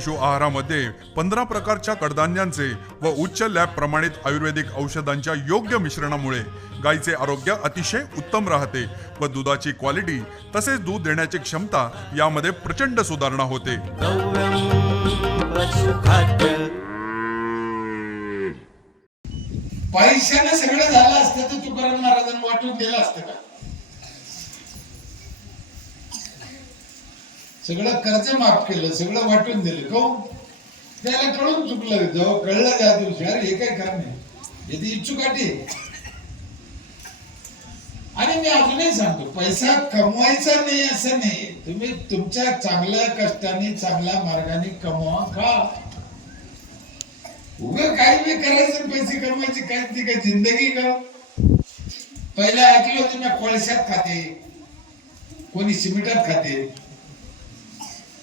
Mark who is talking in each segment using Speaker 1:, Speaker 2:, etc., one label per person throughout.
Speaker 1: पशु आहारामध्ये पंधरा प्रकारच्या कडधान्यांचे व उच्च लॅब प्रमाणित आयुर्वेदिक औषधांच्या योग्य मिश्रणामुळे गायीचे आरोग्य अतिशय उत्तम राहते व दुधाची क्वालिटी तसेच दूध देण्याची क्षमता यामध्ये प्रचंड सुधारणा होते.
Speaker 2: पैशाने सगळं झालं असतं तर तुकाराम महाराजांना वाटून दिलं असतं का? सगळं कर्ज माफ केलं सगळं वाटून दिलं को त्याला कळून चुकलं जेव्हा कळलं त्या दिवशी अरे हे काय काम नाही हे ती इच्छुकाटी आणि मी अजूनही सांगतो पैसा कमवायचा नाही असं नाही. तुम्ही तुमच्या चांगल्या कष्टाने चांगल्या मार्गाने कमवा का? उगा काय बी करायचं पैसे कमवायचे काय ती काय जिंदगी का? पहिला ऐकलं होतं मी कोळशात खाते. कोणी सिमेंटात खाते.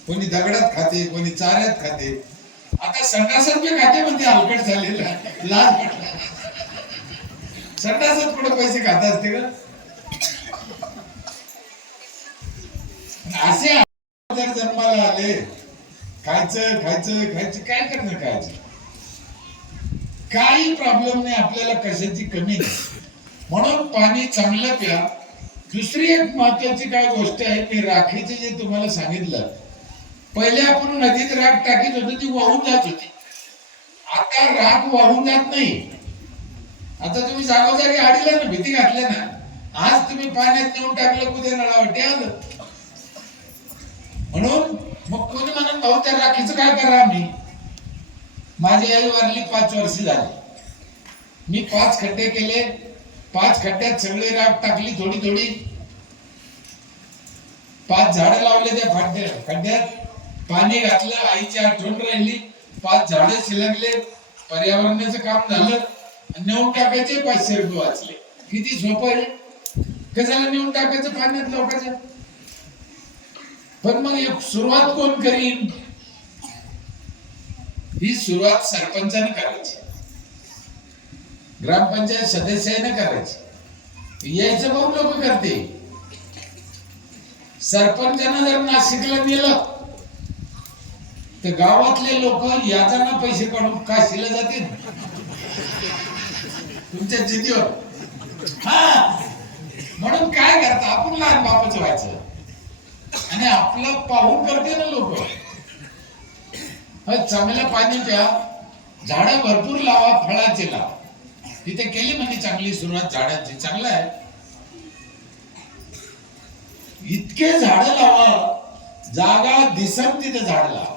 Speaker 2: कोणी दगडात खाते कोणी चाऱ्यात खाते. आता संडासात बी खाते म्हणजे हलकट झालेला लाज वाटला संडासात कुठे पैसे खात असते का असे जर जन्माला आले खायचं खायचं खायचं काय करणं खायचं? काही प्रॉब्लेम नाही आपल्याला कशाची कमी नाही. म्हणून पाणी चांगलं प्या. दुसरी एक महत्वाची काय गोष्ट आहे मी राखीचे जे तुम्हाला सांगितलं पहिले आपण नदीत राख टाकीत होतो ती वाहून जात होती. आता राख वाहून जात नाही. आता तुम्ही जागोजागी आडीला ना भीती घातल्या ना आज तुम्ही पाण्यात नेऊन टाकलं कुठे नळावटे आलं. म्हणून मग कोणी म्हणून भाऊ त्या राखीचं काय करा आम्ही? माझी आई वारली पाच वर्ष झाली. मी पाच खड्डे केले पाच खड्ड्यात सगळे राख टाकली थोडी थोडी पाच झाडं लावले त्या खड्ड्या खड्ड्यात. पाणी घातलं आईची आठवण राहिली. पाच झाड शिलगले पर्यावरणाचं काम झालं. नेऊन टाकायचे पाचशे रुपये वाचले. किती सोपं आहे? कशाला नेऊन टाकायचं पाण्यात लोकांच्या पण मग एक सुरुवात कोण करीन? ही सुरुवात सरपंचाने करायची. ग्रामपंचायत सदस्याने करायची. यायचं भाऊ लोक करते सरपंचानं जर नाशिकला नेलं तर गावातले लोक याचाना पैसे काढून काशीला जातील. तुमच्या जिद्दीवर. हा. म्हणून काय करता? आपण लहान बापाचं व्हायचं. आणि आपलं पाहून करते ना लोक. चांगलं पाणी प्या. झाड भरपूर लावा फळाचे लावा. तिथे केली म्हणजे चांगली सुरुवात झाडांची चांगलं आहे. इतके झाड लावा. जागा दिसत तिथे झाड लावा.